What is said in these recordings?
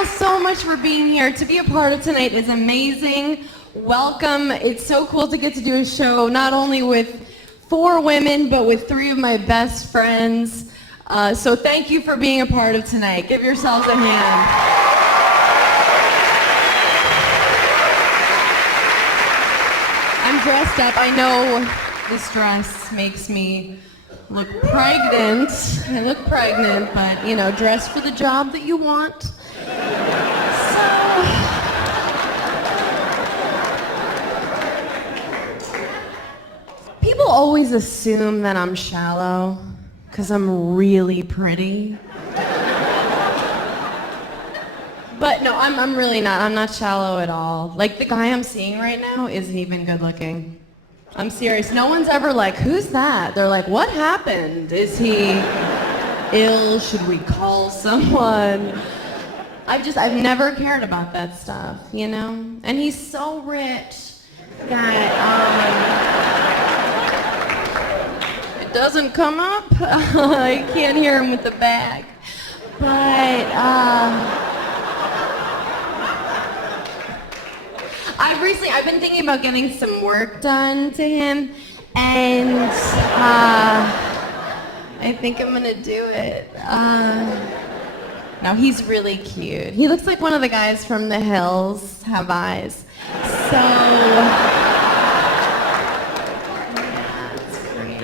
all so much for being here. To be a part of tonight is amazing. Welcome. It's so cool to get to do a show not only with 4 women, but with 3 of my best friends. So thank you for being a part of tonight. Give yourselves a hand. I'm dressed up. I know this dress makes me look pregnant. I look pregnant, but you know, dress for the job that you want. So, people always assume that I'm shallow because I'm really pretty. But no, I'm really not. I'm not shallow at all. Like, the guy I'm seeing right now isn't even good looking. I'm serious. No one's ever like, who's that? They're like, what happened? Is he ill? Should we call someone? I've never cared about that stuff, you know? And he's so rich that, it doesn't come up. I can't hear him with the bag. But, I've been thinking about getting some work done to him, and I think I'm gonna do it. No, he's really cute. He looks like one of the guys from The Hills Have Eyes. So, yeah, it's great.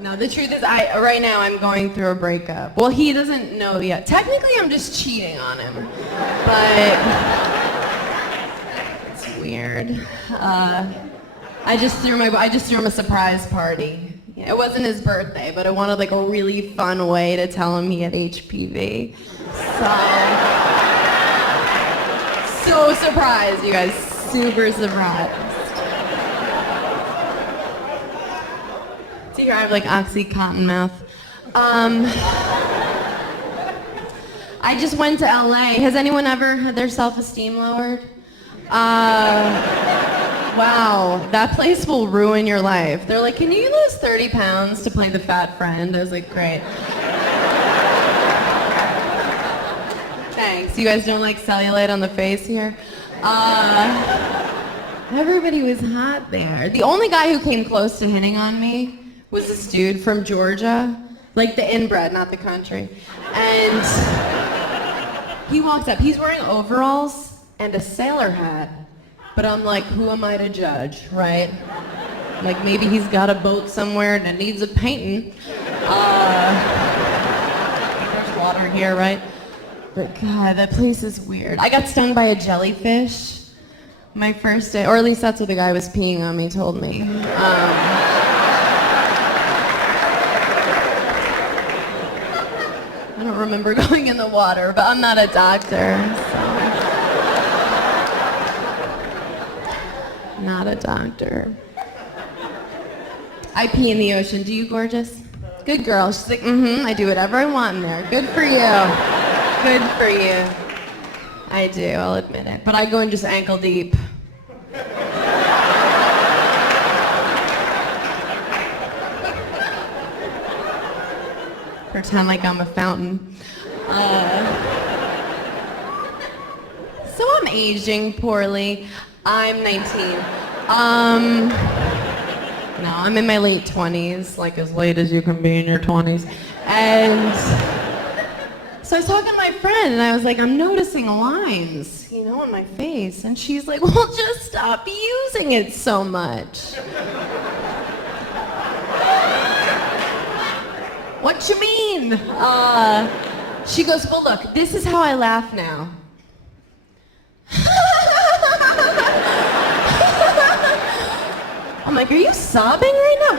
No, the truth is, right now I'm going through a breakup. Well, he doesn't know yet. Technically, I'm just cheating on him, but it's weird. I just threw him a surprise party. It wasn't his birthday, but I wanted like a really fun way to tell him he had HPV. So surprised, you guys, super surprised. See here, I have like Oxycontin mouth. I just went to LA. Has anyone ever had their self-esteem lowered? Wow, that place will ruin your life. They're like, can you lose 30 pounds to play the fat friend? I was like, great. Thanks. You guys don't like cellulite on the face here? Everybody was hot there. The only guy who came close to hitting on me was this dude from Georgia, like the inbred, not the country. And he walks up. He's wearing overalls and a sailor hat. But I'm like, who am I to judge, right? Like, maybe he's got a boat somewhere that needs a painting. There's water here, right? But God, that place is weird. I got stung by a jellyfish my first day, or at least that's what the guy was peeing on me told me. I don't remember going in the water, but I'm not a doctor, so. Not a doctor. I pee in the ocean. Do you, gorgeous? Good girl. She's like, I do whatever I want in there. Good for you. Good for you. I do, I'll admit it. But I go in just ankle deep. Pretend like I'm a fountain. So I'm aging poorly. I'm 19. No, I'm in my late 20s, like as late as you can be in your 20s. And so I was talking to my friend, and I was like, I'm noticing lines, you know, on my face. And she's like, well, just stop using it so much. What you mean? She goes, well, look, this is how I laugh now. I'm like, are you sobbing right now?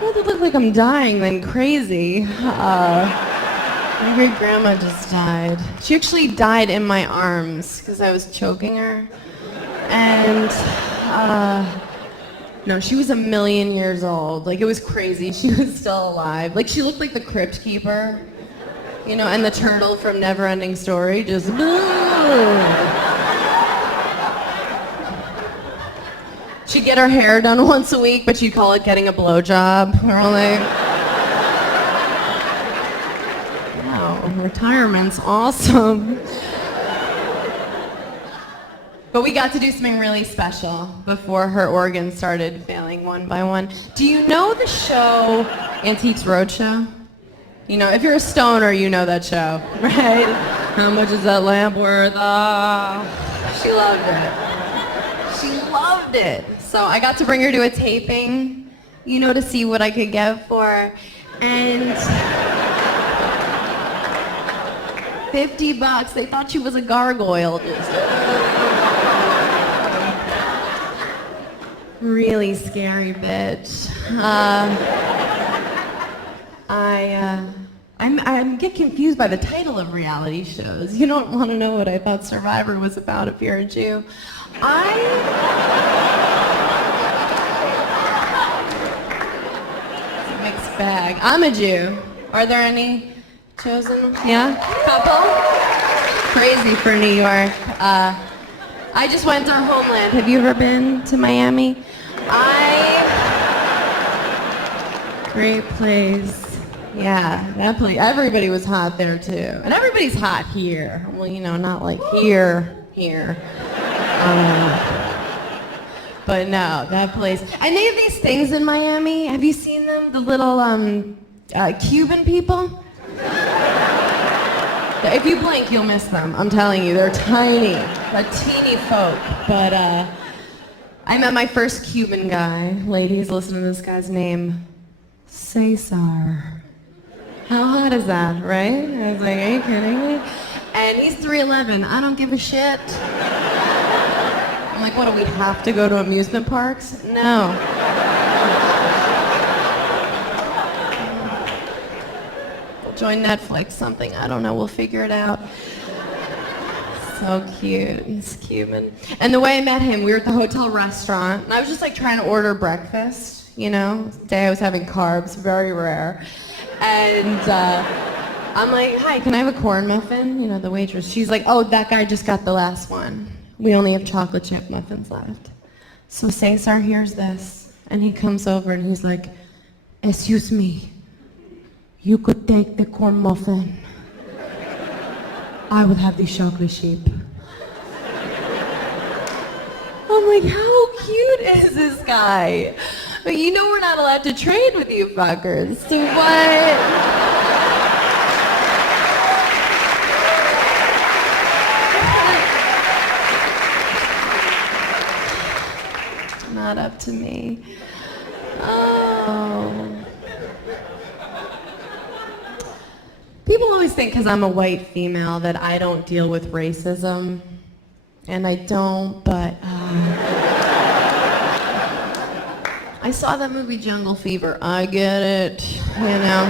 Well, it look like I'm dying then crazy. My great grandma just died. She actually died in my arms because I was choking her. And no, she was 1,000,000 years old. Like, it was crazy. She was still alive. Like, she looked like the Crypt Keeper, you know, and the turtle from Neverending Story, just. She'd get her hair done once a week, but she'd call it getting a blowjob. We're all like, Retirement's awesome. But we got to do something really special before her organs started failing one by one. Do you know the show Antiques Roadshow? You know, if you're a stoner, you know that show, right? How much is that lamp worth? Oh, she loved it. She loved it. So I got to bring her to a taping, you know, to see what I could get for her. And $50, they thought she was a gargoyle. Really scary bitch. I get confused by the title of reality shows. You don't want to know what I thought Survivor was about if you're a Jew. It's a mixed bag. I'm a Jew. Are there any chosen? Yeah? Couple? Crazy for New York. I just went to our homeland. Have you ever been to Miami? Great place. Yeah, that place. Everybody was hot there too. And everybody's hot here. Well, you know, not like here. But no, that place. And they have these things in Miami. Have you seen them? The little Cuban people? If you blink, you'll miss them. I'm telling you, they're tiny. They're teeny folk. But I met my first Cuban guy. Ladies, listen to this guy's name. Cesar. How hot is that, right? I was like, are you kidding me? And he's 3'11". I don't give a shit. I'm like, what, do we have to go to amusement parks? No. We'll join Netflix, something. I don't know. We'll figure it out. So cute. He's Cuban. And the way I met him, we were at the hotel restaurant, and I was just like trying to order breakfast, you know? The day I was having carbs, very rare. And I'm like, hi, can I have a corn muffin? You know, the waitress. She's like, oh, that guy just got the last one. We only have chocolate chip muffins left. So Cesar hears this, and he comes over and he's like, excuse me, you could take the corn muffin. I would have the chocolate chip. I'm like, how cute is this guy? But you know we're not allowed to trade with you fuckers. So what? Not up to me. Oh. People always think because I'm a white female that I don't deal with racism. And I don't, but I saw that movie Jungle Fever. I get it, you know.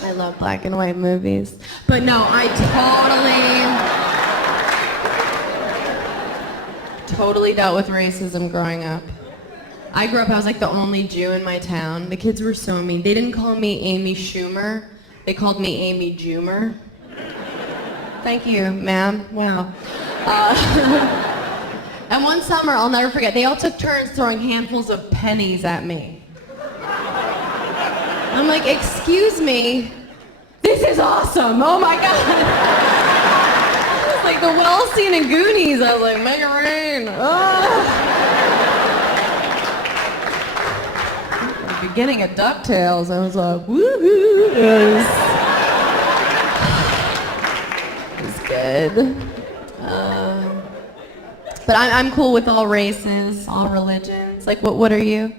I love black and white movies. But no, I totally dealt with racism growing up. I grew up, I was like the only Jew in my town. The kids were so mean. They didn't call me Amy Schumer. They called me Amy Jumer. Thank you, ma'am. Wow. And one summer, I'll never forget, they all took turns throwing handfuls of pennies at me. I'm like, excuse me, this is awesome, oh my God. It's like the well scene in Goonies. I was like, make it rain. At the beginning of DuckTales, I was like, woohoo. It was good. But I'm cool with all races, all religions. Like, what are you?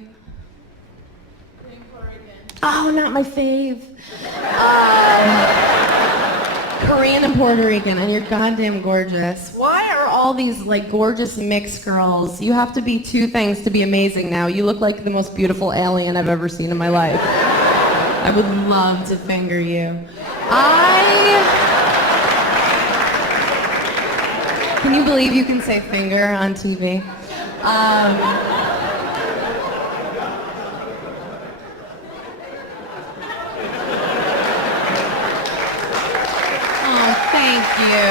Oh, not my fave. Korean and Puerto Rican, and you're goddamn gorgeous. Why are all these like gorgeous mixed girls? You have to be two things to be amazing now. You look like the most beautiful alien I've ever seen in my life. I would love to finger you. Can you believe you can say finger on TV? Oh, thank you.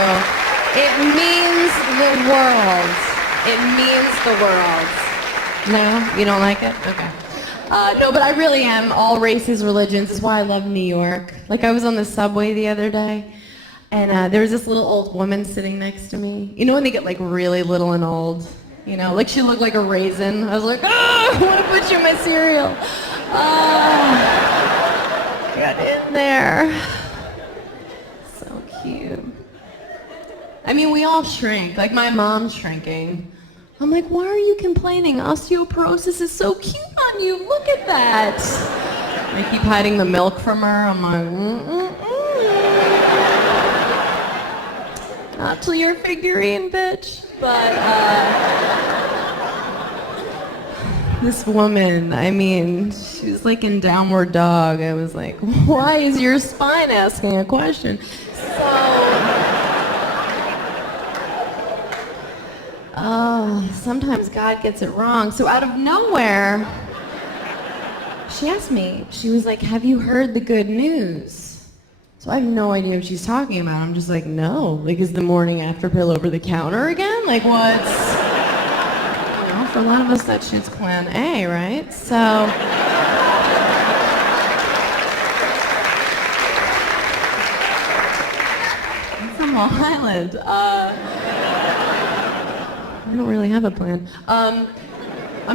It means the world. It means the world. No? You don't like it? Okay. No, but I really am all races, religions. That's why I love New York. Like I was on the subway the other day, and there was this little old woman sitting next to me. You know when they get like really little and old? You know, like she looked like a raisin. I was like, I want to put you in my cereal. Got in there. So cute. I mean, we all shrink. Like my mom's shrinking. I'm like, why are you complaining? Osteoporosis is so cute on you. Look at that. I keep hiding the milk from her. I'm like, not till you're a figurine, bitch. But this woman, I mean, she was like in Downward Dog. I was like, why is your spine asking a question? Sometimes God gets it wrong. So out of nowhere, she asked me, she was like, have you heard the good news? So I have no idea what she's talking about. I'm just like, no. Like, is the morning after pill over the counter again? Like, what's... You know, for a lot of us, that shit's plan A, right? So... It's a Long Island. I don't really have a plan. I'm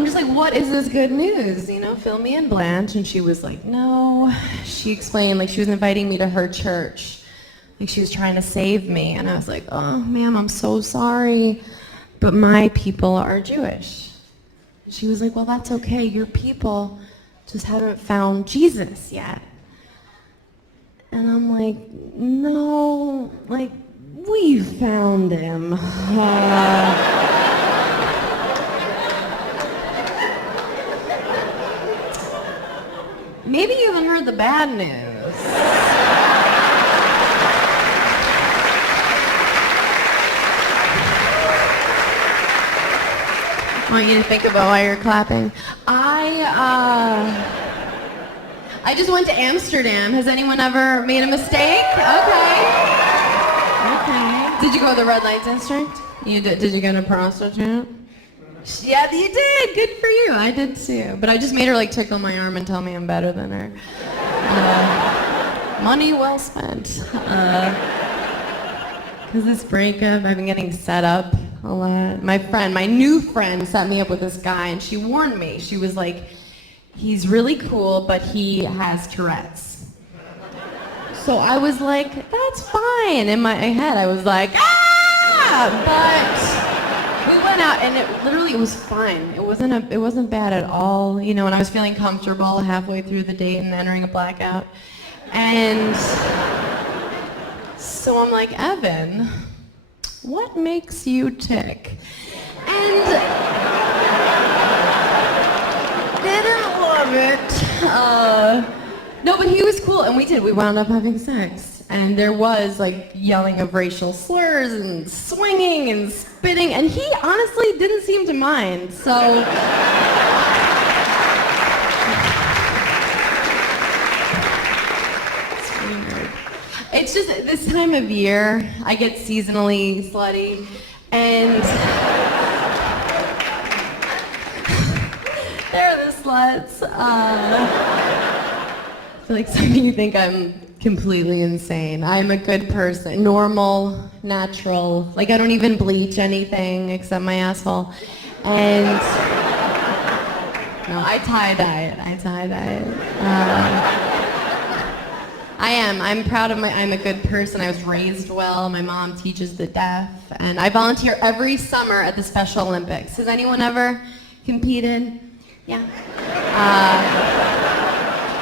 just like, what is this good news? You know, fill me in, Blanche. And she was like, no. She explained, like, she was inviting me to her church. Like, she was trying to save me. And I was like, oh, ma'am, I'm so sorry. But my people are Jewish. She was like, well, that's okay. Your people just haven't found Jesus yet. And I'm like, no, like, we found him. Maybe you haven't heard the bad news. I want you to think about why you're clapping. I just went to Amsterdam. Has anyone ever made a mistake? Okay. Did you go to the red light district? You did. Did you go to prostitute? Yeah, you did. Good for you. I did too. But I just made her like tickle my arm and tell me I'm better than her. Money well spent. Because this breakup, I've been getting set up a lot. My new friend set me up with this guy, and she warned me. She was like, he's really cool, but he has Tourette's. So I was like, that's fine. In my head, I was like, but we went out, and it was fine. It wasn't bad at all, you know. And I was feeling comfortable halfway through the date and entering a blackout, and so I'm like, Evan, what makes you tick? And didn't love it. No, but he was cool, and we wound up having sex. And there was like yelling of racial slurs and swinging and spitting, and he honestly didn't seem to mind, so. It's just this time of year, I get seasonally slutty, and they're the sluts. I feel like some of you think I'm completely insane. I'm a good person, normal, natural. Like I don't even bleach anything except my asshole. And no, I tie-dye it. I'm proud of I'm a good person. I was raised well. My mom teaches the deaf. And I volunteer every summer at the Special Olympics. Has anyone ever competed? Yeah.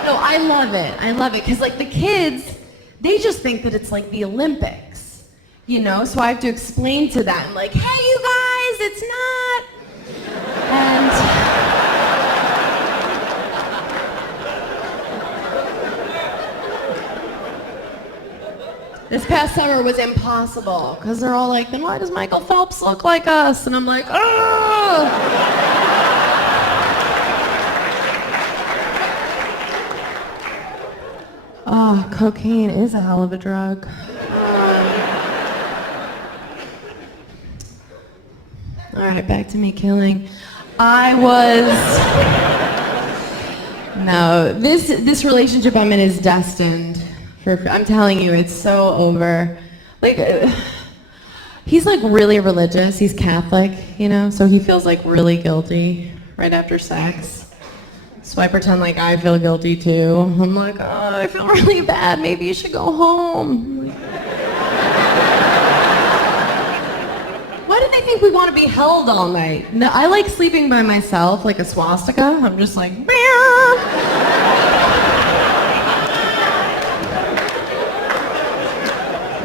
No, I love it. Because like the kids, they just think that it's like the Olympics. You know, so I have to explain to them, like, hey you guys, it's not. And this past summer was impossible, because they're all like, then why does Michael Phelps look like us? And I'm like, oh! Oh, cocaine is a hell of a drug. All right, back to me killing. I No, this relationship I'm in is destined. I'm telling you, it's so over. Like, he's like really religious. He's Catholic, you know, so he feels like really guilty right after sex. So I pretend like I feel guilty too. I'm like, oh, I feel really bad. Maybe you should go home. Why do they think we want to be held all night? No, I like sleeping by myself, like a swastika. I'm just like, meow.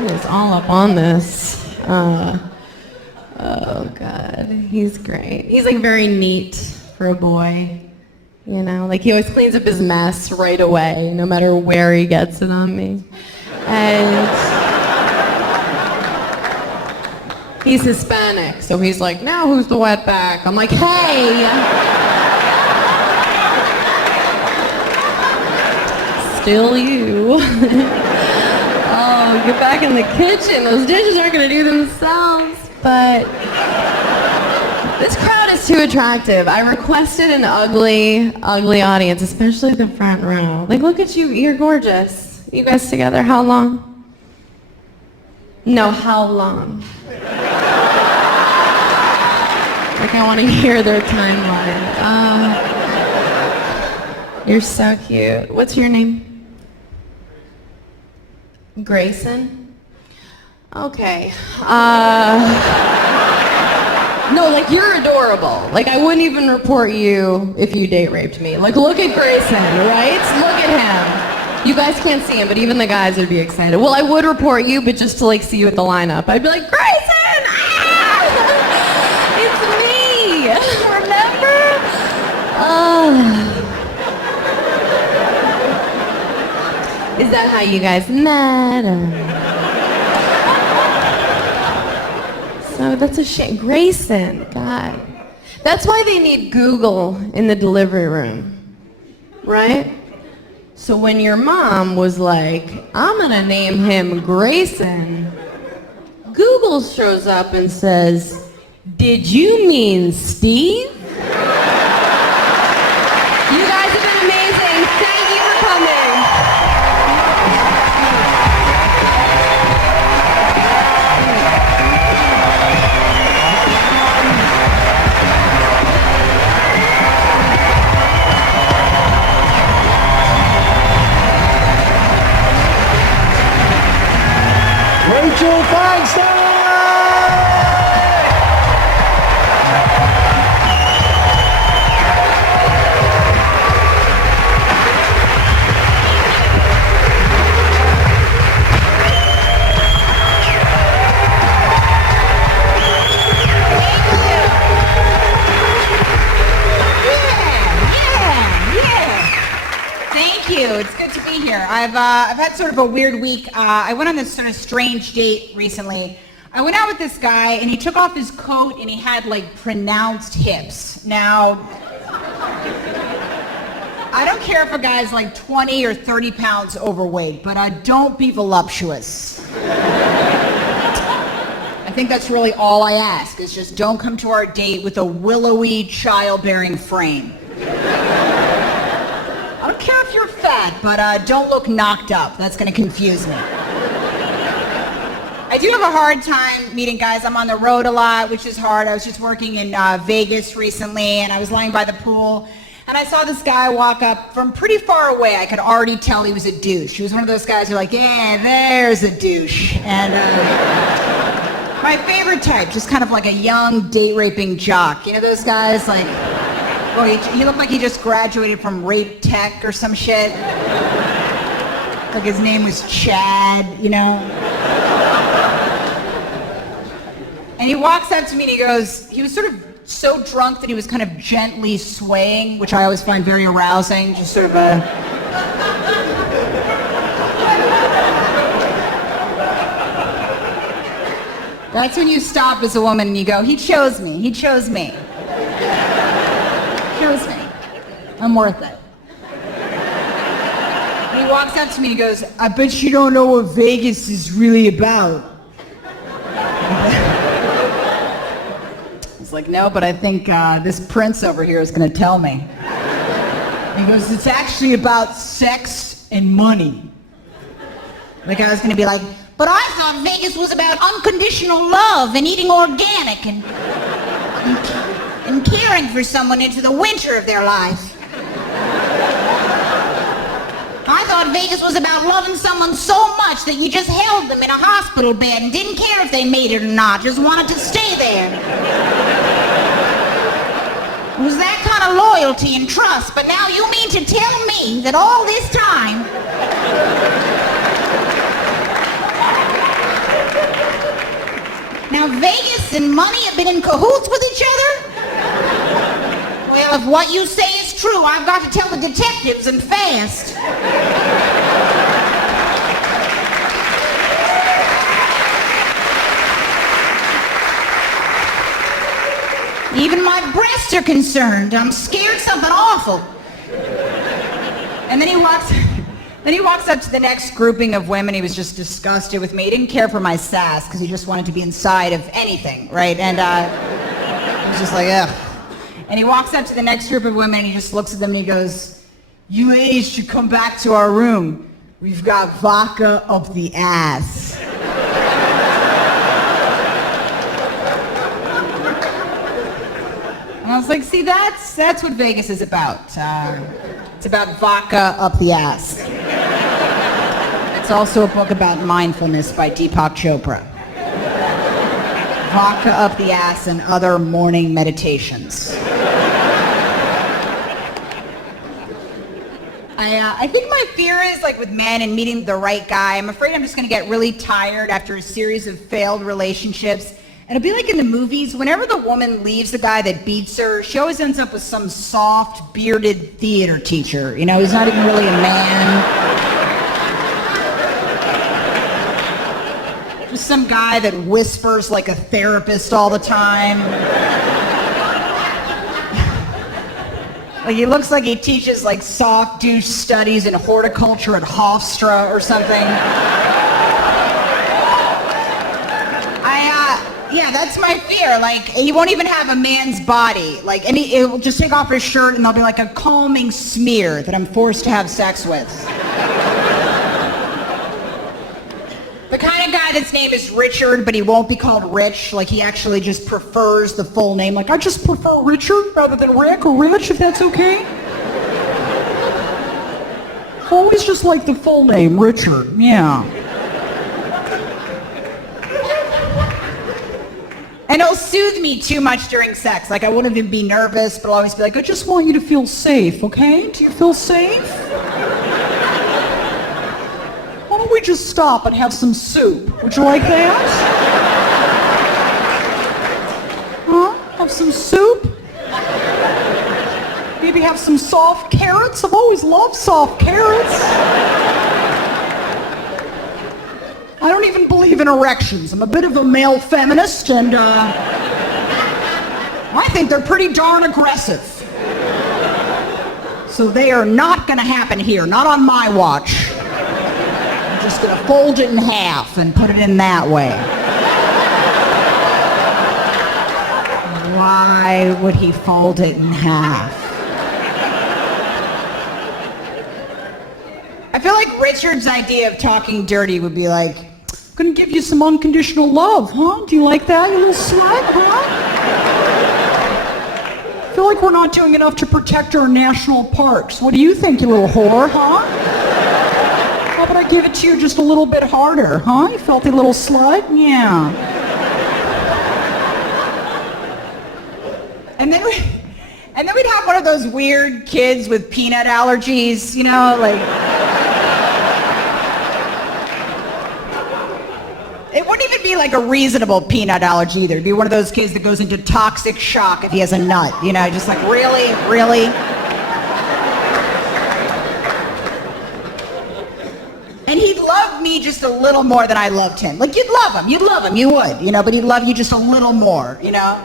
It's all up on this. Oh God, he's great. He's like very neat for a boy. You know, like he always cleans up his mess right away, no matter where he gets it on me. And he's Hispanic, so he's like, now who's the wetback? I'm like, hey! Still you. Oh, get back in the kitchen. Those dishes aren't gonna do themselves, but this crowd is too attractive. I requested an ugly audience, especially the front row. Like, look at you, you're gorgeous. You guys together, how long? No, how long? Like, I want to hear their timeline. You're so cute. What's your name? Grayson? Okay. No, like, you're adorable. Like, I wouldn't even report you if you date raped me. Like, look at Grayson, right? Look at him. You guys can't see him, but even the guys would be excited. Well, I would report you, but just to, like, see you at the lineup. I'd be like, Grayson! Ah! It's me! Remember? Is that how you guys met? So that's a shame. Grayson, God. That's why they need Google in the delivery room, right? So when your mom was like, I'm gonna name him Grayson, Google shows up and says, did you mean Steve? You guys have been amazing. Thank you for coming. Feinstein! Thank you. It's good to be here. I've had sort of a weird week. I went on this sort of strange date recently. I went out with this guy and he took off his coat and he had like pronounced hips. Now, I don't care if a guy's like 20 or 30 pounds overweight, but don't be voluptuous. I think that's really all I ask, is just don't come to our date with a willowy, childbearing frame. I don't care if you're fat, but don't look knocked up. That's going to confuse me. I do have a hard time meeting guys. I'm on the road a lot, which is hard. I was just working in Vegas recently, and I was lying by the pool, and I saw this guy walk up from pretty far away. I could already tell he was a douche. He was one of those guys who are like, yeah, there's a douche. And my favorite type, just kind of like a young date-raping jock. You know those guys, like... Oh, he looked like he just graduated from rape tech or some shit. Like his name was Chad, you know? And he walks up to me and he goes, he was sort of so drunk that he was kind of gently swaying, which I always find very arousing, just sort of a... That's when you stop as a woman and you go, he chose me, he chose me. Chose me. I'm worth it. He walks up to me and he goes, I bet you don't know what Vegas is really about. I was like, no, but I think this prince over here is going to tell me. He goes, it's actually about sex and money. The guy was going to be like, but I thought Vegas was about unconditional love and eating organic and caring for someone into the winter of their life. I thought Vegas was about loving someone so much that you just held them in a hospital bed and didn't care if they made it or not, just wanted to stay there. It was that kind of loyalty and trust, but now you mean to tell me that all this time... Now Vegas and money have been in cahoots with each other? Well, if what you say is true, I've got to tell the detectives and fast. Even my breasts are concerned. I'm scared something awful. And then he walks up to the next grouping of women. He was just disgusted with me. He didn't care for my sass because he just wanted to be inside of anything, right? And he was just like, ugh. And he walks up to the next group of women and he just looks at them and he goes, you ladies should come back to our room. We've got vodka up the ass. And I was like, see, that's what Vegas is about. It's about vodka up the ass. It's also a book about mindfulness by Deepak Chopra. Vodka up the ass and other morning meditations. I think my fear is, like with men and meeting the right guy, I'm afraid I'm just going to get really tired after a series of failed relationships. And it'll be like in the movies, whenever the woman leaves the guy that beats her, she always ends up with some soft, bearded theater teacher. You know, he's not even really a man. Just some guy that whispers like a therapist all the time. Like he looks like he teaches like soft douche studies in horticulture at Hofstra or something. Yeah, that's my fear. Like, he won't even have a man's body. Like, and it will just take off his shirt and there'll be like a calming smear that I'm forced to have sex with. The kind of guy that's name is Richard, but he won't be called Rich. Like, he actually just prefers the full name. Like, I just prefer Richard rather than Rick or Rich, if that's okay. Always just like the full name, Richard. Yeah. And he'll soothe me too much during sex. Like, I won't even be nervous, but I'll always be like, I just want you to feel safe, okay? Do you feel safe? Why don't we just stop and have some soup? Would you like that? Huh? Have some soup? Maybe have some soft carrots? I've always loved soft carrots. I don't even believe in erections. I'm a bit of a male feminist, and I think they're pretty darn aggressive. So they are not going to happen here, not on my watch. I'm just going to fold it in half and put it in that way. Why would he fold it in half? I feel like Richard's idea of talking dirty would be like, I'm gonna give you some unconditional love, huh? Do you like that, you little slut, huh? I feel like we're not doing enough to protect our national parks. What do you think, you little whore, huh? How about I give it to you just a little bit harder, huh? You filthy little slut? Yeah. And then we'd have one of those weird kids with peanut allergies, you know, like... It wouldn't even be like a reasonable peanut allergy either. It'd be one of those kids that goes into toxic shock if he has a nut. You know, just like, really? Really? And he'd love me just a little more than I loved him. Like, you'd love him, you would, you know, but he'd love you just a little more, you know?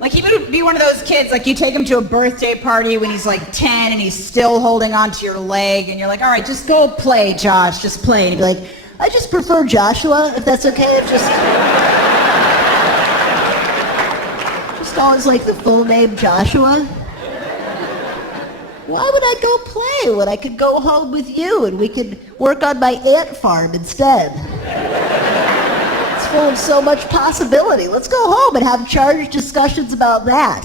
Like, he would be one of those kids, like, you take him to a birthday party when he's like 10 and he's still holding onto your leg, and you're like, all right, just go play, Josh, just play. And he'd be like, I just prefer Joshua, if that's okay. Just always like the full name Joshua. Why would I go play when I could go home with you and we could work on my ant farm instead? It's full of so much possibility. Let's go home and have charged discussions about that.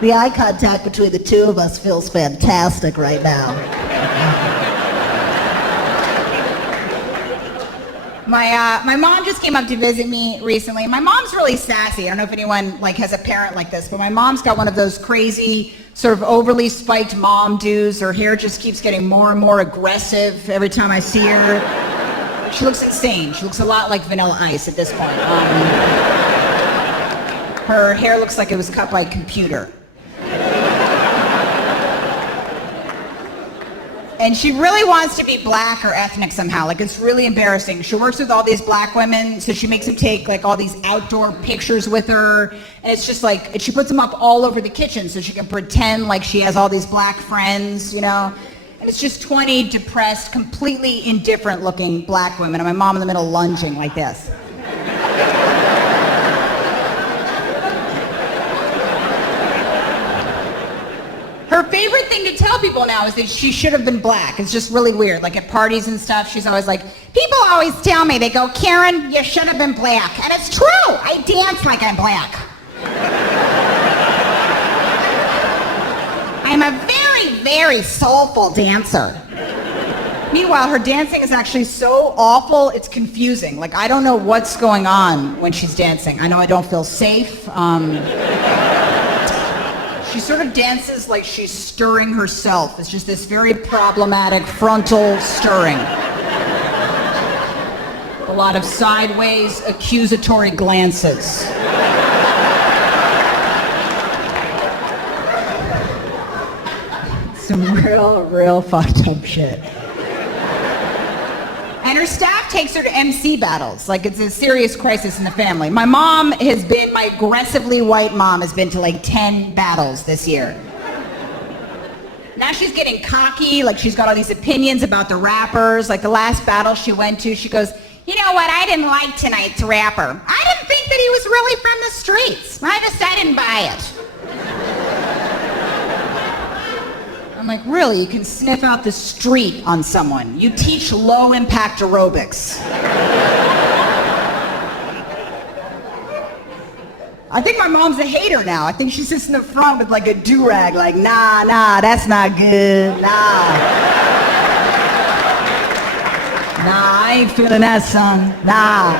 The eye contact between the two of us feels fantastic right now. My mom just came up to visit me recently. My mom's really sassy. I don't know if anyone has a parent like this, but my mom's got one of those crazy, sort of overly spiked mom do's. Her hair just keeps getting more and more aggressive every time I see her. She looks insane. She looks a lot like Vanilla Ice at this point. Her hair looks like it was cut by a computer. And she really wants to be black or ethnic somehow. It's really embarrassing. She works with all these black women, so she makes them take all these outdoor pictures with her. And it's just she puts them up all over the kitchen so she can pretend like she has all these black friends, And it's just 20 depressed, completely indifferent looking black women. And my mom in the middle lunging like this. Her favorite thing to tell people now is that she should have been black. It's just really weird. At parties and stuff, she's always like, people always tell me, they go, Karen, you should have been black. And it's true. I dance like I'm black. I'm a very, very soulful dancer. Meanwhile, her dancing is actually so awful, it's confusing. I don't know what's going on when she's dancing. I know I don't feel safe. She sort of dances like she's stirring herself. It's just this very problematic frontal stirring. A lot of sideways, accusatory glances. Some real fucked up shit. And her staff takes her to MC battles. It's a serious crisis in the family. My aggressively white mom has been to 10 battles this year. Now she's getting cocky, she's got all these opinions about the rappers. The last battle she went to, she goes, you know what, I didn't like tonight's rapper. I didn't think that he was really from the streets. I didn't buy it. I'm like, really? You can sniff out the street on someone. You teach low-impact aerobics. I think my mom's a hater now. I think she sits in the front with a do-rag, nah, that's not good, nah. Nah, I ain't feeling that, son, nah.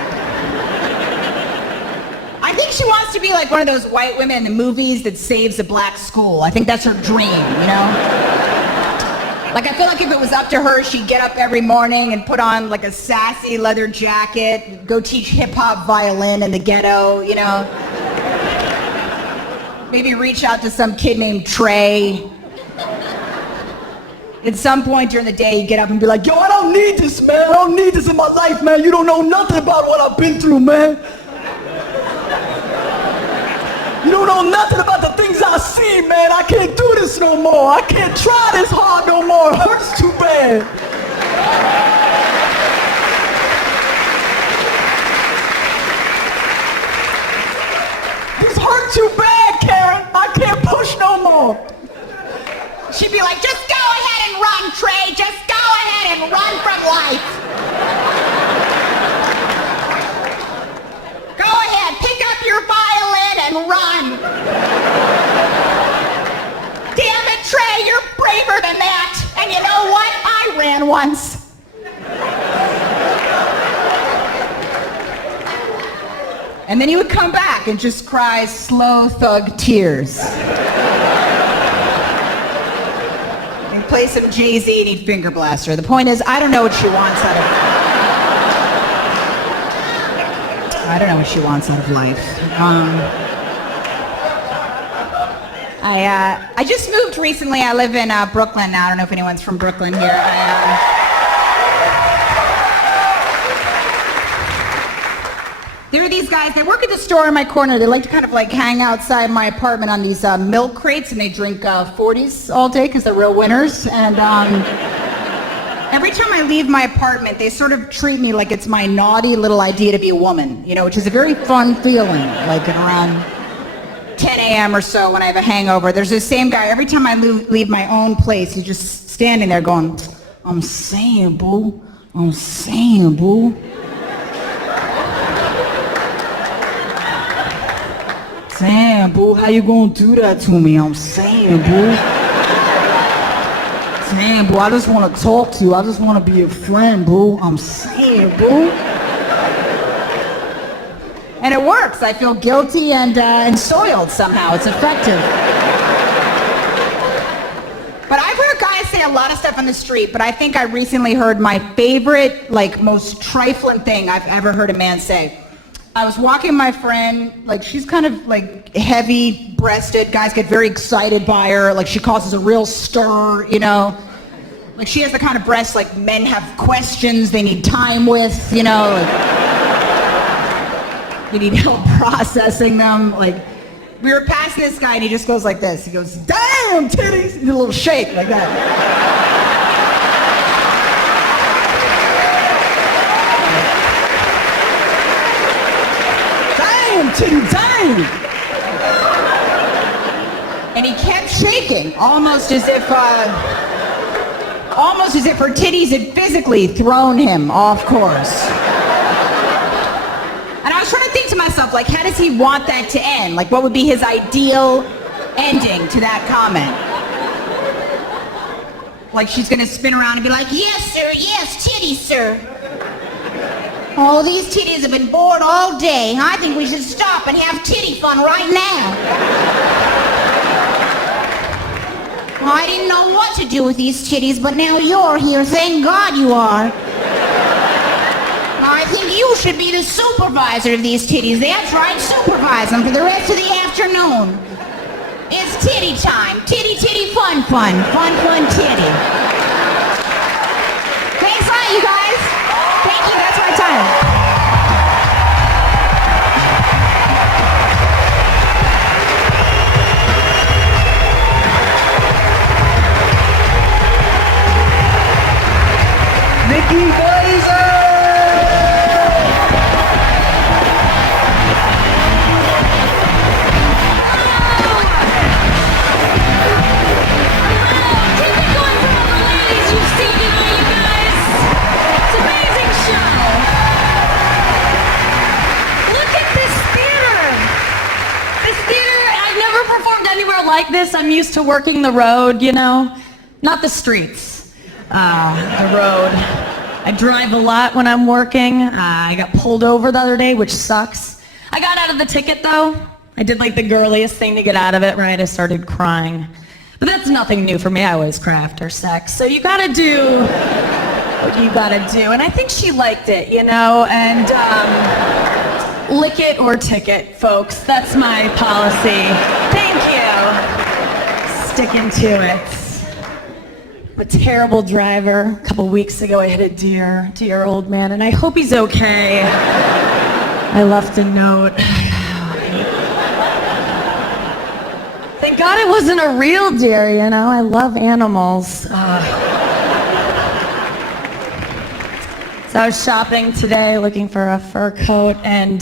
I think she wants to be one of those white women in the movies that saves a black school. I think that's her dream, I feel if it was up to her, she'd get up every morning and put on a sassy leather jacket, go teach hip-hop violin in the ghetto, Maybe reach out to some kid named Trey. At some point during the day, you get up and be like, yo, I don't need this, man. I don't need this in my life, man. You don't know nothing about what I've been through, man. You don't know nothing about the things I see, man. I can't do this no more. I can't try this hard no more. It hurts too bad. This hurt too bad, Karen. I can't push no more. She'd be like, just go ahead and run, Trey. Just go ahead and run from life. Go ahead, pick up your violin and run. Damn it, Trey, you're braver than that. And you know what? I ran once. And then he would come back and just cry slow thug tears. And play some Jay-Z and eat finger blaster. The point is, I don't know what she wants out of life. I just moved recently. I live in Brooklyn now. I don't know if anyone's from Brooklyn here. There are these guys, they work at the store in my corner. They like to kind of hang outside my apartment on these milk crates, and they drink 40s all day because they're real winners. And every time I leave my apartment, they sort of treat me like it's my naughty little idea to be a woman, which is a very fun feeling, 10 a.m. or so when I have a hangover. There's this same guy, every time I leave my own place, he's just standing there going, I'm saying, boo. I'm saying, boo. Saying, boo, how you gonna do that to me? I'm saying, boo. Saying, boo, I just wanna talk to you. I just wanna be a friend, boo. I'm saying, boo. And it works. I feel guilty and soiled somehow. It's effective. But I've heard guys say a lot of stuff on the street, but I think I recently heard my favorite, most trifling thing I've ever heard a man say. I was walking my friend, she's kind of heavy-breasted. Guys get very excited by her. She causes a real stir, she has the kind of breasts men have questions they need time with, you need help processing them. We were passing this guy and he just goes like this. He goes, damn titties! And a little shake like that. Damn titty, damn! And he kept shaking, almost as if her titties had physically thrown him off course. And I was trying to think to myself, how does he want that to end? What would be his ideal ending to that comment? She's gonna spin around and be like, yes, sir, yes, titties, sir. Oh, these titties have been bored all day. I think we should stop and have titty fun right now. Well, I didn't know what to do with these titties, but now you're here. Thank God you are. I think you should be the supervisor of these titties. That's right, supervise them for the rest of the afternoon. It's titty time. Titty, titty, fun, fun. Fun, fun, titty. Thanks a lot, you guys. Thank you, that's my time. Nikki Glaser! Like this, I'm used to working the road, not the streets, the road. I drive a lot when I'm working. I got pulled over the other day, which sucks. I got out of the ticket though. I did the girliest thing to get out of it, right? I started crying. But that's nothing new for me. I always cry after sex. So you gotta do what you gotta do. And I think she liked it, and lick it or ticket, folks. That's my policy. Thank you. Sticking to it. I'm a terrible driver. A couple weeks ago I hit a dear old man, and I hope he's okay. I left a note. Thank God it wasn't a real deer, I love animals. So I was shopping today looking for a fur coat, and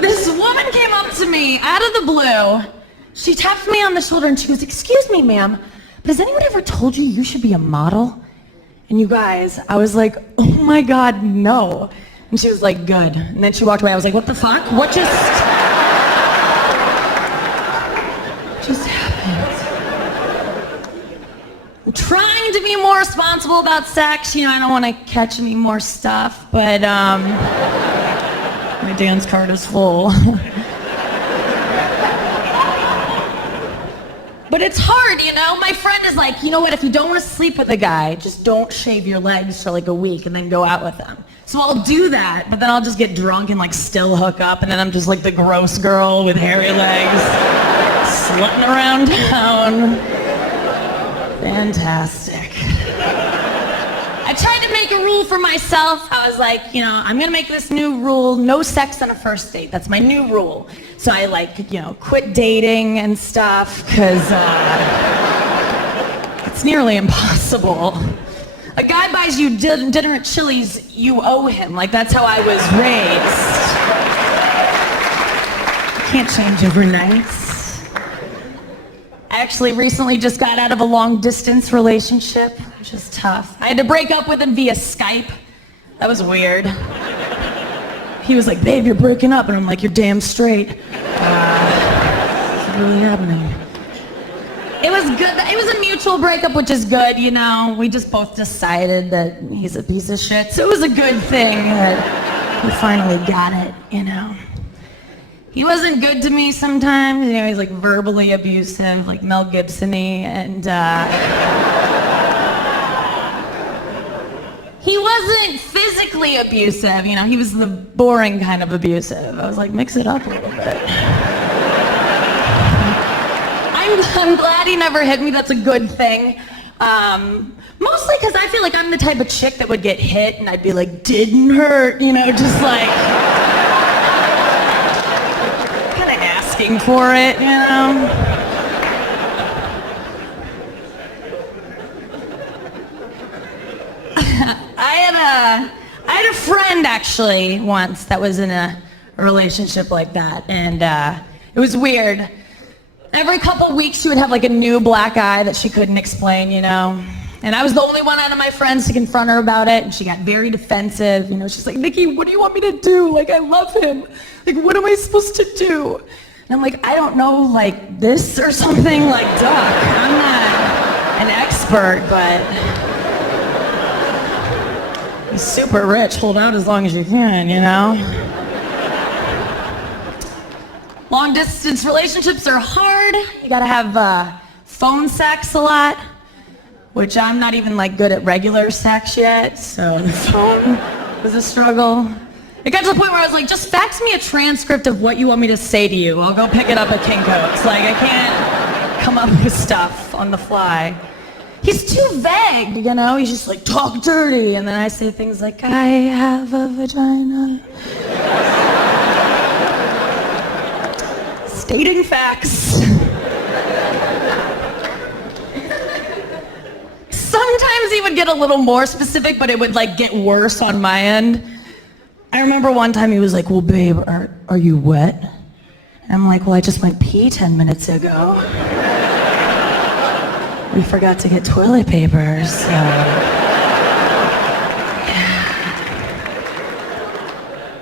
this woman came up to me out of the blue. She tapped me on the shoulder and she goes, excuse me, ma'am, but has anyone ever told you you should be a model? And you guys, I was like, oh my God, no. And she was like, good. And then she walked away. I was like, what the fuck? What just happened? I'm trying to be more responsible about sex. I don't want to catch any more stuff, but my dance card is full. But it's hard, My friend is like, you know what, if you don't want to sleep with a guy, just don't shave your legs for a week and then go out with them. So I'll do that, but then I'll just get drunk and still hook up, and then I'm just the gross girl with hairy legs, slutting around town. Fantastic. I tried to make a rule for myself. I was like, I'm gonna make this new rule, no sex on a first date. That's my new rule. So I quit dating and stuff, because it's nearly impossible. A guy buys you dinner at Chili's, you owe him. Like, that's how I was raised. Can't change overnight. I actually recently just got out of a long distance relationship, which is tough. I had to break up with him via Skype. That was weird. He was like, babe, you're breaking up. And I'm like, you're damn straight. What's really happening? It was good. It was a mutual breakup, which is good, you know. We just both decided that he's a piece of shit. So it was a good thing that we finally got it, you know. He wasn't good to me sometimes. You know, he's like verbally abusive, like Mel Gibson-y, and he wasn't physically abusive, you know. He was the boring kind of abusive. I was like, mix it up a little bit. I'm glad he never hit me. That's a good thing. Mostly because I feel like I'm the type of chick that would get hit and I'd be like, didn't hurt, you know, just like kind of asking for it, you know. I had a friend actually once that was in a relationship like that, and it was weird. Every couple weeks she would have like a new black eye that she couldn't explain, you know. And I was the only one out of my friends to confront her about it, and she got very defensive, you know. She's like, Nikki, what do you want me to do? Like, I love him. Like, what am I supposed to do? And I'm like, I don't know, like this or something, like duck. I'm not an expert, but he's super rich. Hold out as long as you can, you know. Long distance relationships are hard. You gotta have phone sex a lot, which I'm not even like good at regular sex yet, so the phone was a struggle. It got to the point where I was like, just fax me a transcript of what you want me to say to you. I'll go pick it up at Kinko's. Like, I can't come up with stuff on the fly. He's too vague, you know? He's just like, talk dirty, and then I say things like, I have a vagina. Stating facts. Sometimes he would get a little more specific, but it would like get worse on my end. I remember one time he was like, well, babe, are you wet? And I'm like, well, I just went pee 10 minutes ago. We forgot to get toilet paper, so. Yeah.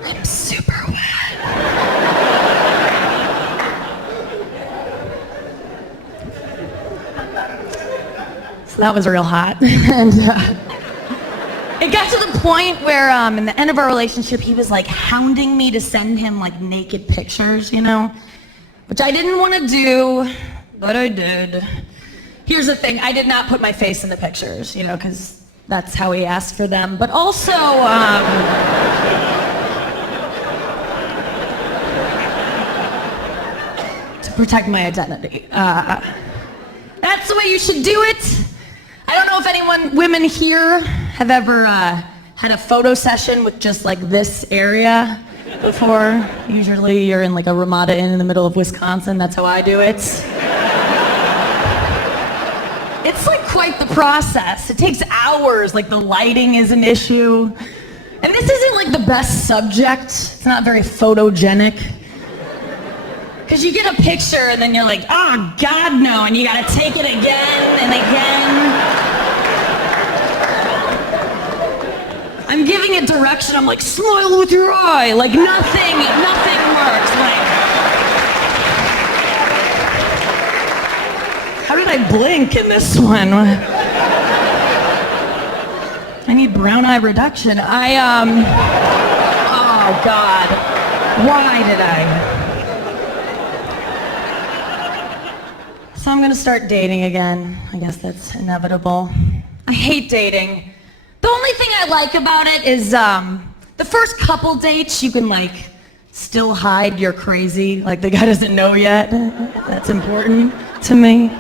I'm super wet. That was real hot. And it got to the point where in the end of our relationship, he was like hounding me to send him like naked pictures, you know, which I didn't want to do, but I did. Here's the thing, I did not put my face in the pictures, you know, because that's how he asked for them, but also, to protect my identity. That's the way you should do it. I don't know if women here have ever had a photo session with just like this area before. Usually you're in like a Ramada Inn in the middle of Wisconsin. That's how I do it. It's like quite the process. It takes hours. Like the lighting is an issue. And this isn't like the best subject. It's not very photogenic. Because you get a picture and then you're like, oh, God, no, and you gotta take it again and again. I'm giving it direction, I'm like, smile with your eye. Like nothing works. Like, how did I blink in this one? I need brown eye reduction. Oh God, why did I? So I'm gonna start dating again. I guess that's inevitable. I hate dating. The only thing I like about it is the first couple dates you can like still hide you're crazy. Like the guy doesn't know yet. That's important to me.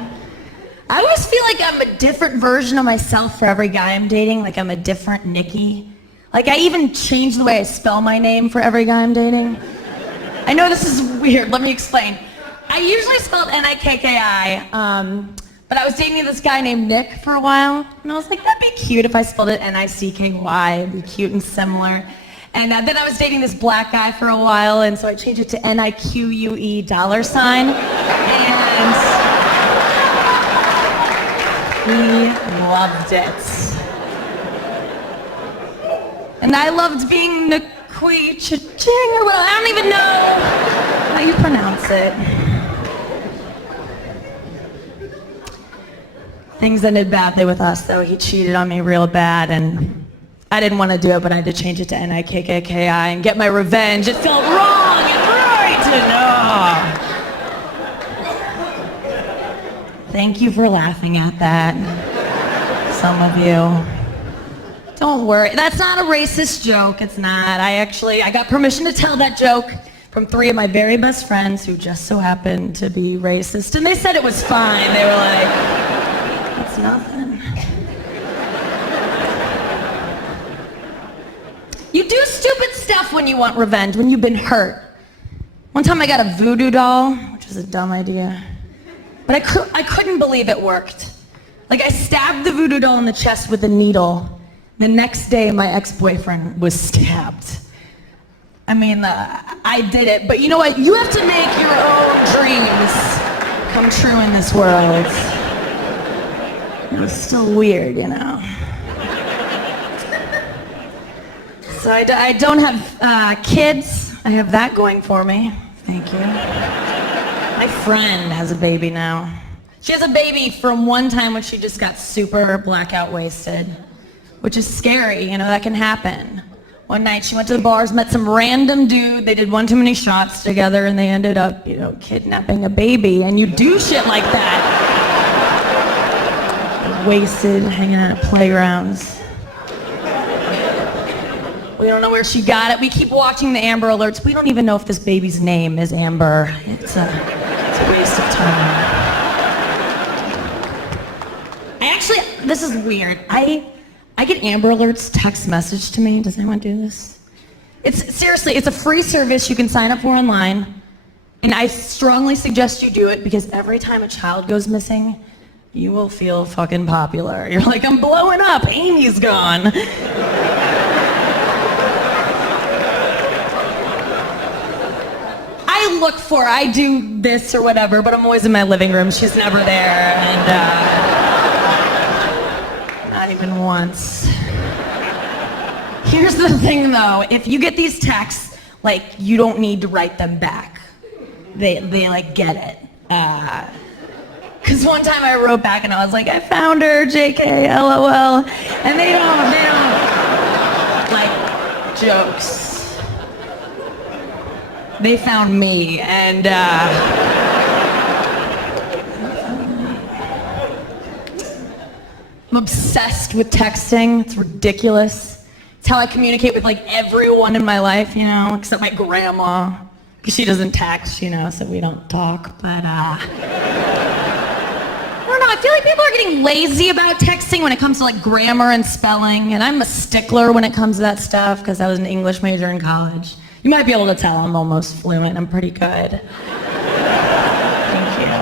I always feel like I'm a different version of myself for every guy I'm dating. Like I'm a different Nikki. Like I even change the way I spell my name for every guy I'm dating. I know this is weird. Let me explain. I usually spell it Nikki, But I was dating this guy named Nick for a while, and I was like, that'd be cute if I spelled it N-I-C-K-Y. It'd be cute and similar. And then I was dating this black guy for a while, and so I changed it to N-I-Q-U-E $. And he loved it. And I loved being Nikki, or what, I don't even know how you pronounce it. Things ended badly with us, though. He cheated on me real bad, and I didn't want to do it, but I had to change it to N-I-K-K-K-I and get my revenge. It felt wrong and right, and Thank you for laughing at that, some of you. Don't worry, that's not a racist joke, it's not. I got permission to tell that joke from 3 of my very best friends who just so happened to be racist, and they said it was fine. They were like, it's nothing. You do stupid stuff when you want revenge, when you've been hurt. One time I got a voodoo doll, which was a dumb idea, but I couldn't believe it worked. Like, I stabbed the voodoo doll in the chest with a needle. The next day, my ex-boyfriend was stabbed. I mean, I did it, but you know what? You have to make your own dreams come true in this world. It was still weird, you know. So I don't have kids. I have that going for me. Thank you. My friend has a baby now. She has a baby from one time when she just got super blackout wasted, which is scary, you know, that can happen. One night she went to the bars, met some random dude, they did one too many shots together, and they ended up, you know, kidnapping a baby, and you do shit like that. Wasted, hanging out at playgrounds. We don't know where she got it. We keep watching the Amber Alerts. We don't even know if this baby's name is Amber. It's a waste of time. This is weird. I get Amber Alerts text message to me. Does anyone do this? Seriously, it's a free service you can sign up for online. And I strongly suggest you do it because every time a child goes missing, you will feel fucking popular. You're like, I'm blowing up. Amy's gone. I do this or whatever, but I'm always in my living room. She's never there, and not even once. Here's the thing, though. If you get these texts, like, you don't need to write them back. They like, get it. Because one time I wrote back and I was like, I found her, JK, LOL. And they don't like jokes. They found me, and I'm obsessed with texting. It's ridiculous. It's how I communicate with like everyone in my life, you know, except my grandma, because she doesn't text, you know, so we don't talk. But I don't know, I feel like people are getting lazy about texting when it comes to like grammar and spelling, and I'm a stickler when it comes to that stuff because I was an English major in college. You might be able to tell I'm almost fluent. I'm pretty good. Thank you.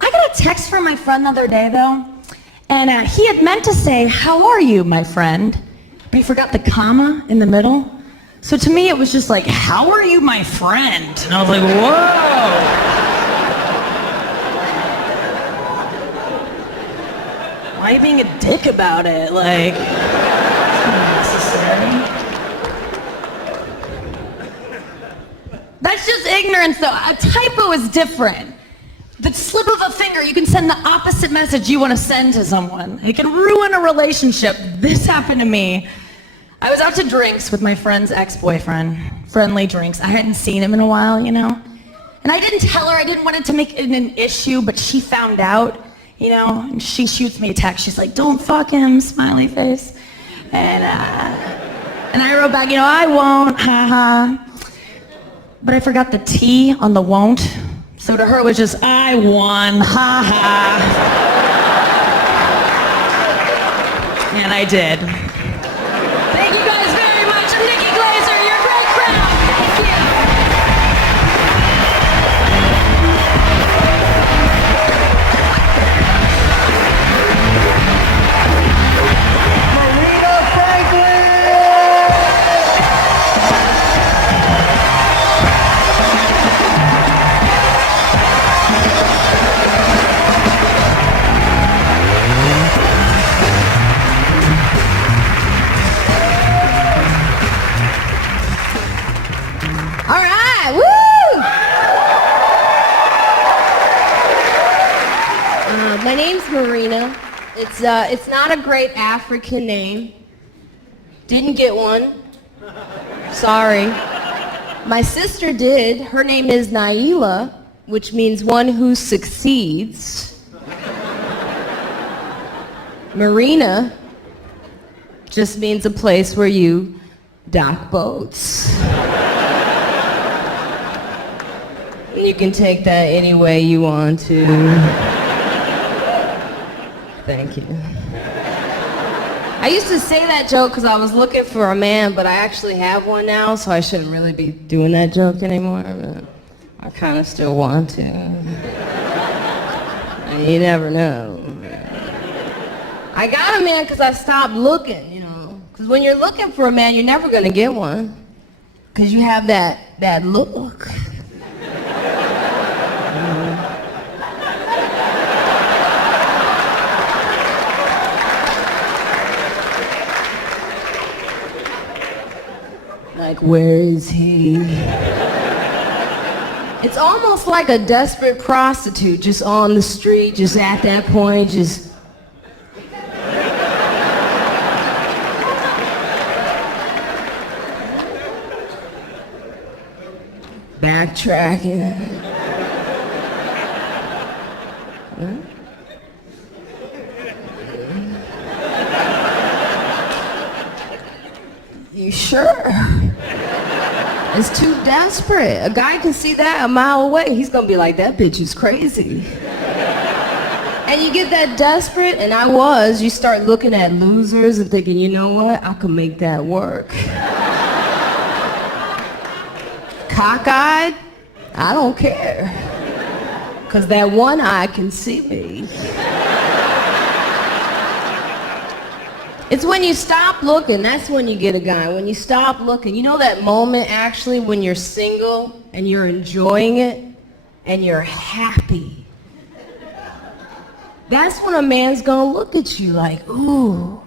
I got a text from my friend the other day, though, and he had meant to say, how are you, my friend? But he forgot the comma in the middle. So to me, it was just like, how are you, my friend? And I was like, whoa. Why are you being a dick about it? Like, it's not necessary. That's just ignorance, though. A typo is different. The slip of a finger, you can send the opposite message you want to send to someone. It can ruin a relationship. This happened to me. I was out to drinks with my friend's ex-boyfriend. Friendly drinks. I hadn't seen him in a while, you know? And I didn't tell her. I didn't want it to make it an issue, but she found out, you know? And she shoots me a text. She's like, don't fuck him, smiley face. And I wrote back, you know, I won't, haha. But I forgot the T on the won't. So to her it was just, I won, ha ha. And I did. Thank you guys very much. I'm Nikki Glaser. You're a great crowd. Thank you. name's Marina. It's not a great African name. Didn't get one. Sorry. My sister did. Her name is Naila, which means one who succeeds. Marina just means a place where you dock boats. And you can take that any way you want to. Thank you. I used to say that joke because I was looking for a man, but I actually have one now, so I shouldn't really be doing that joke anymore. But I kind of still want to. And you never know. I got a man because I stopped looking, you know. Because when you're looking for a man, you're never going to get one. Because you have that look. Like, where is he? It's almost like a desperate prostitute just on the street, just at that point, just... backtracking. Huh? You sure? It's too desperate. A guy can see that a mile away. He's gonna be like, that bitch is crazy. And you get that desperate, and you start looking at losers and thinking, you know what? I can make that work. Cockeyed? I don't care. Because that one eye can see me. It's when you stop looking, that's when you get a guy. When you stop looking, you know that moment actually when you're single and you're enjoying it and you're happy. That's when a man's gonna look at you like, ooh,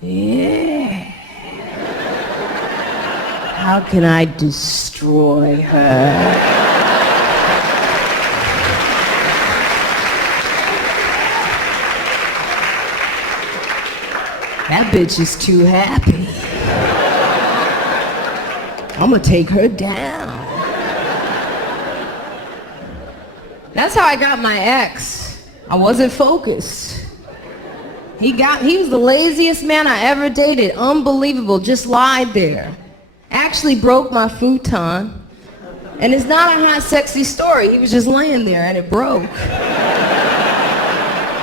yeah. How can I destroy her? That bitch is too happy. I'm gonna take her down. That's how I got my ex. I wasn't focused. He was the laziest man I ever dated. Unbelievable, just lied there. Actually broke my futon. And it's not a hot, sexy story. He was just laying there and it broke.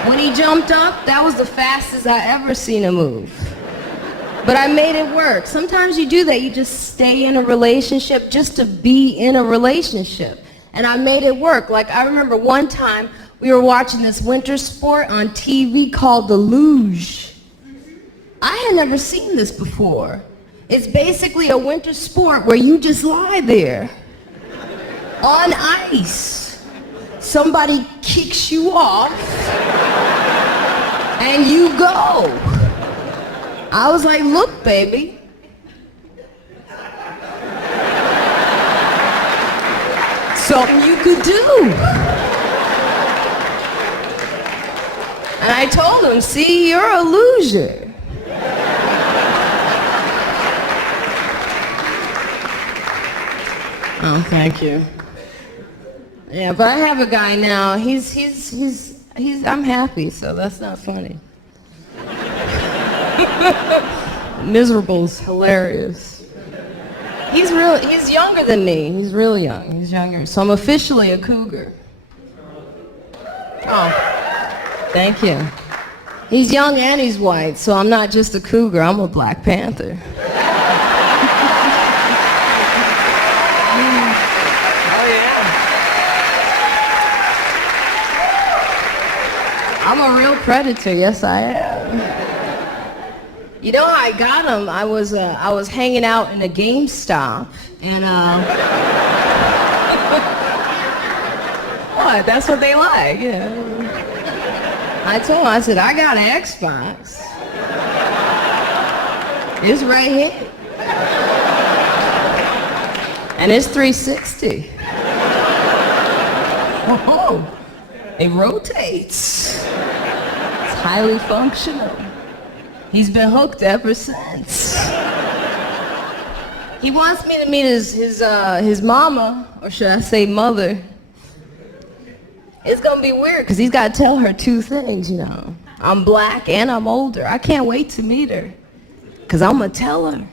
When he jumped up, that was the fastest I ever seen him move. But I made it work. Sometimes you do that. You just stay in a relationship just to be in a relationship. And I made it work. Like, I remember one time we were watching this winter sport on TV called the luge. I had never seen this before. It's basically a winter sport where you just lie there on ice. Somebody kicks you off and you go. I was like, look, baby. Something you could do. And I told him, see, you're a loser. Oh, thank you. Yeah, but I have a guy now. I'm happy, so that's not funny. Miserable's hilarious. He's younger than me. He's really young. He's younger. So I'm officially a cougar. Oh, thank you. He's young and he's white, so I'm not just a cougar, I'm a Black Panther. I'm a real predator, yes I am. You know how I got him? I was hanging out in a GameStop, and what? That's what they like, yeah. I told him, I said, I got an Xbox. It's right here. And it's 360. Whoa. It rotates. It's highly functional. He's been hooked ever since. He wants me to meet his mama, or should I say mother. It's gonna be weird because he's got to tell her two things, you know. I'm black and I'm older. I can't wait to meet her because I'm gonna tell her,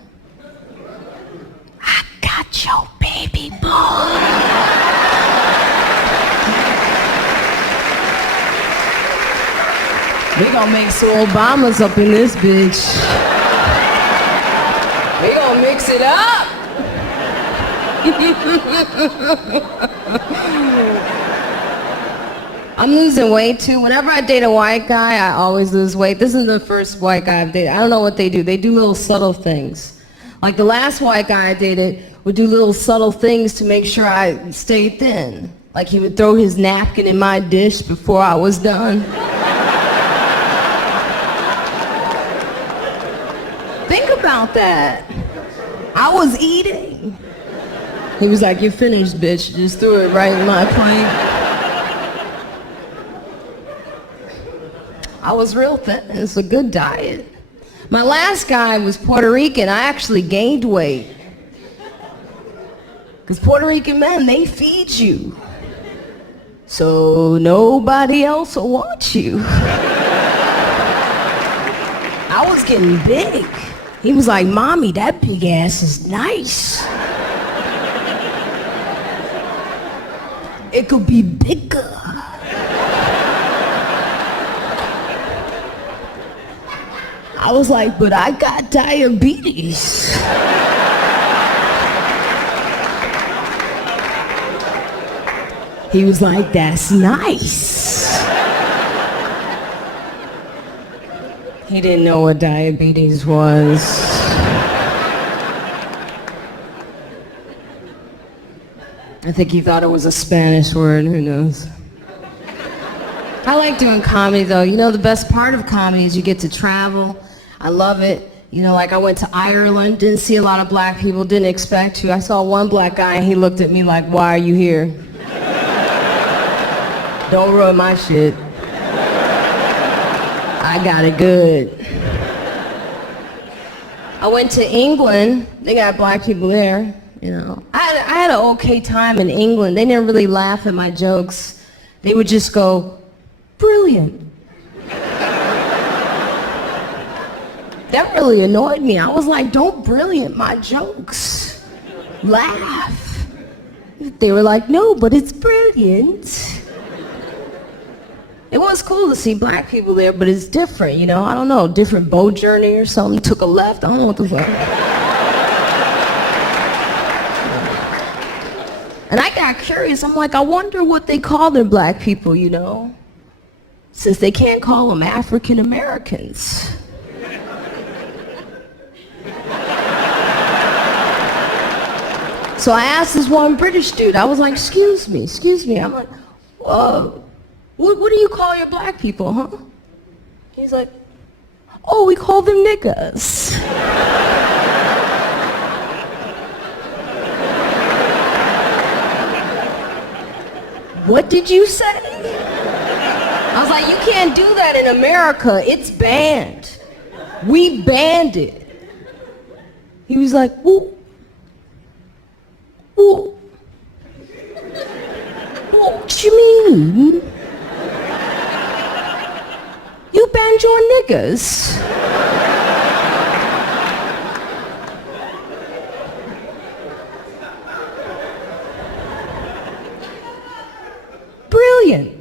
I got your baby boy. We gonna make some Obamas up in this bitch. We gonna mix it up. I'm losing weight too. Whenever I date a white guy, I always lose weight. This is the first white guy I've dated. I don't know what they do. They do little subtle things. Like the last white guy I dated would do little subtle things to make sure I stayed thin. Like he would throw his napkin in my dish before I was done. Think about that. I was eating. He was like, "You're finished, bitch." Just threw it right in my plate. I was real thin. It's a good diet. My last guy was Puerto Rican. I actually gained weight. Because Puerto Rican men, they feed you. So nobody else will want you. I was getting big. He was like, "Mommy, that big ass is nice. It could be bigger." I was like, "But I got diabetes." He was like, "That's nice." He didn't know what diabetes was. I think he thought it was a Spanish word, who knows. I like doing comedy though. You know, the best part of comedy is you get to travel. I love it. You know, like I went to Ireland, didn't see a lot of black people, didn't expect to. I saw one black guy and he looked at me like, "Why are you here? Don't ruin my shit. I got it good." I went to England. They got black people there, you know. I had an okay time in England. They didn't really laugh at my jokes. They would just go, "Brilliant." That really annoyed me. I was like, "Don't brilliant my jokes. Laugh." They were like, "No, but it's brilliant." It was cool to see black people there, but it's different, you know? I don't know, different boat journey or something. Took a left, I don't know what the fuck. And I got curious. I'm like, I wonder what they call their black people, you know? Since they can't call them African Americans. So I asked this one British dude, I was like, excuse me. I'm like, what do you call your black people, huh? He's like, "Oh, we call them niggas." What did you say? I was like, "You can't do that in America. It's banned. We banned it." He was like, "Well, what you mean? You banned your niggas?" Brilliant.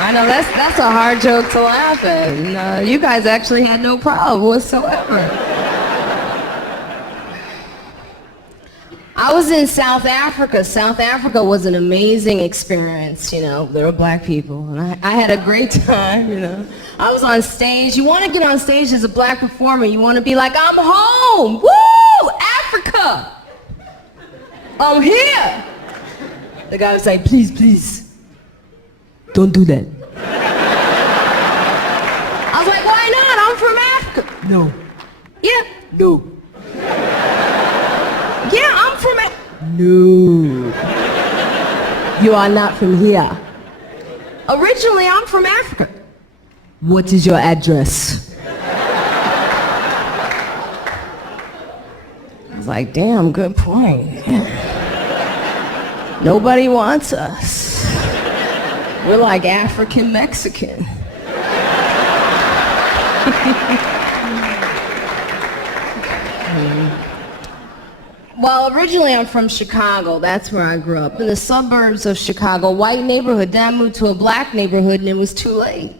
I know that's a hard joke to laugh at. And, you guys actually had no problem whatsoever. I was in South Africa. South Africa was an amazing experience, you know. There were black people, and I had a great time, you know. I was on stage. You want to get on stage as a black performer. You want to be like, "I'm home. Woo! Africa. I'm here." The guy was like, please, don't do that." I was like, "Why not? I'm from Africa." "No." "Yeah." "No." "Yeah, I'm from Africa." No. You are not from here. Originally, I'm from Africa. What is your address? I was like, damn, good point. Nobody wants us. We're like African Mexican. Well, originally I'm from Chicago. That's where I grew up. In the suburbs of Chicago, white neighborhood. Then I moved to a black neighborhood and it was too late.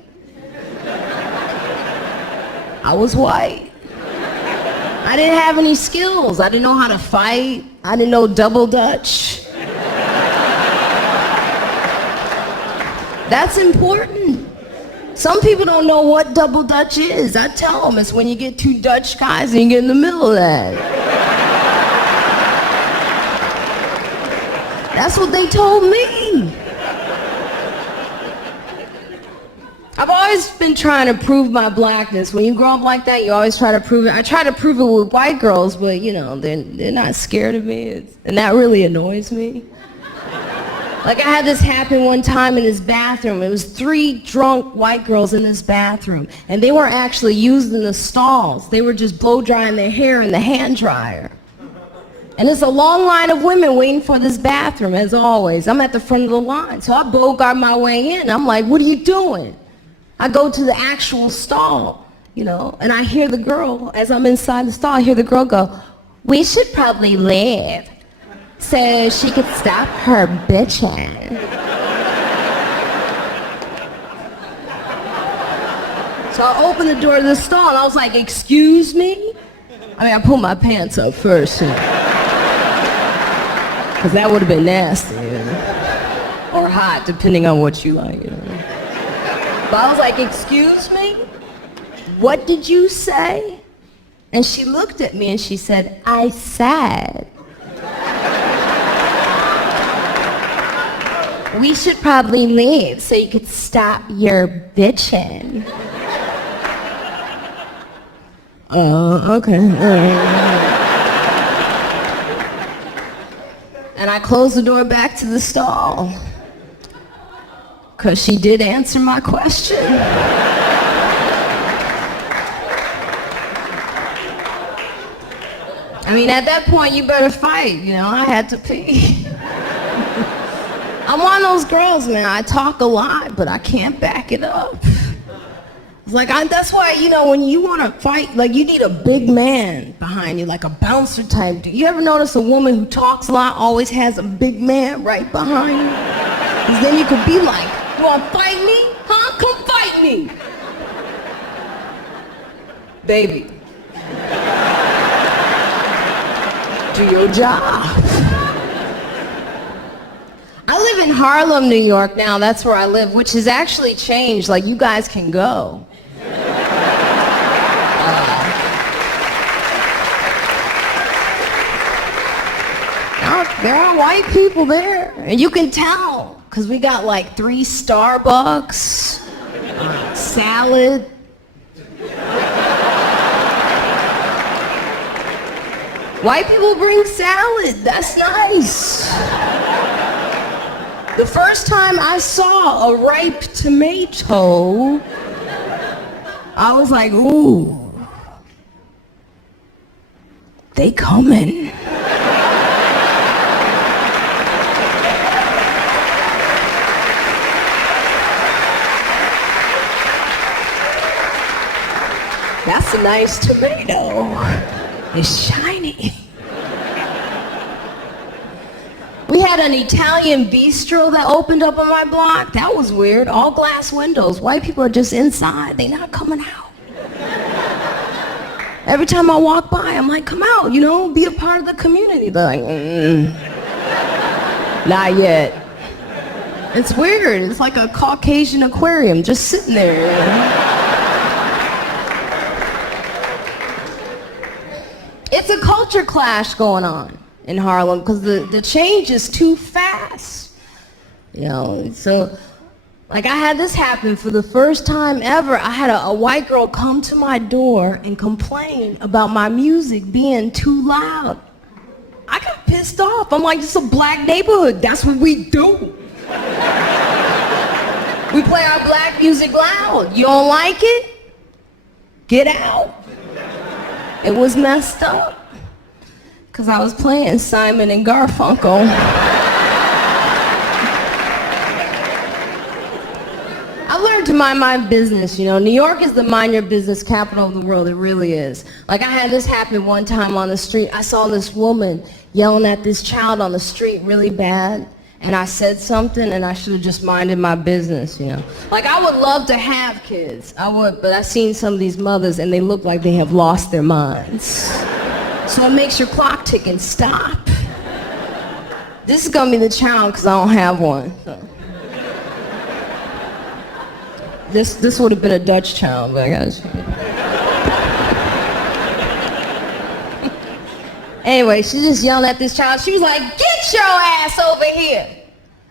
I was white. I didn't have any skills. I didn't know how to fight. I didn't know double dutch. That's important. Some people don't know what double dutch is. I tell them it's when you get two Dutch guys and you get in the middle of that. That's what they told me. I've always been trying to prove my blackness. When you grow up like that, you always try to prove it. I try to prove it with white girls, but you know, they're not scared of me. And that really annoys me. Like I had this happen one time in this bathroom. It was 3 drunk white girls in this bathroom. And they weren't actually using the stalls. They were just blow drying their hair in the hand dryer. And it's a long line of women waiting for this bathroom, as always. I'm at the front of the line, so I bogart my way in. I'm like, what are you doing? I go to the actual stall, you know, and I hear the girl, as I'm inside the stall, I hear the girl go, we should probably leave so she could stop her bitching. So I opened the door to the stall, and I was like, excuse me? I mean, I pulled my pants up first. Because that would have been nasty, you know? Or hot, depending on what you like, you know? But I was like, excuse me? What did you say? And she looked at me and she said, I said, we should probably leave so you could stop your bitching. Okay. And I closed the door back to the stall. Because she did answer my question. I mean, at that point, you better fight, you know, I had to pee. I'm one of those girls, man, I talk a lot, but I can't back it up. It's like, that's why, you know, when you want to fight, like, you need a big man behind you, like a bouncer type. Do you ever notice a woman who talks a lot always has a big man right behind you? Because then you could be like, you want to fight me? Huh? Come fight me. Baby. Do your job. I live in Harlem, New York now. That's where I live, which has actually changed. Like, you guys can go. There are white people there, and you can tell, because we got like 3 Starbucks, salad. White people bring salad, that's nice. The first time I saw a ripe tomato, I was like, ooh, they coming. That's a nice tomato. It's shiny. We had an Italian bistro that opened up on my block. That was weird. All glass windows. White people are just inside. They're not coming out. Every time I walk by, I'm like, come out, you know, be a part of the community. They're like, not yet. It's weird. It's like a Caucasian aquarium just sitting there. You know? It's a culture clash going on in Harlem because the change is too fast. You know, so like I had this happen for the first time ever. I had a white girl come to my door and complain about my music being too loud. I got pissed off. I'm like, it's a black neighborhood. That's what we do. We play our black music loud. You don't like it? Get out. It was messed up. Because I was playing Simon and Garfunkel. I learned to mind my business, you know. New York is the mind your business capital of the world. It really is. Like, I had this happen one time on the street. I saw this woman yelling at this child on the street really bad. And I said something, and I should have just minded my business, you know. Like, I would love to have kids. I would, but I've seen some of these mothers, and they look like they have lost their minds. So it makes your clock tick and stop. This is going to be the child, because I don't have one. So. This would have been a Dutch child, but I got to... Anyway, she just yelled at this child. She was like, get your ass over here.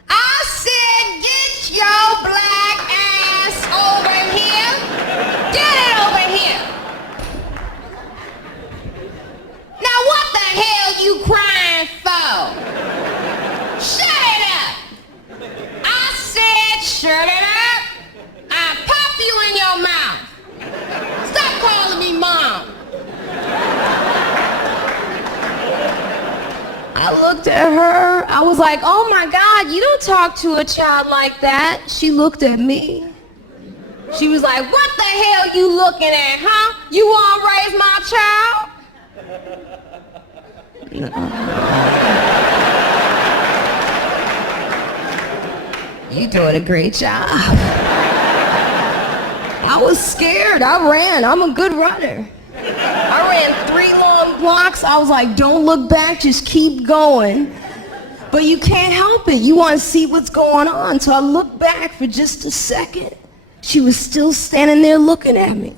I said, get your black ass over here. Get it over here. Now what the hell you crying for? Shut it up. I said, shut it up. I pop you in your mouth. Stop calling me mom. I looked at her. I was like, oh my God, you don't talk to a child like that. She looked at me. She was like, what the hell you looking at, huh? You want to raise my child? No. You're doing a great job. I was scared. I ran. I'm a good runner. I ran 3 long blocks. I was like, don't look back, just keep going. But you can't help it. You want to see what's going on. So I looked back for just a second. She was still standing there looking at me.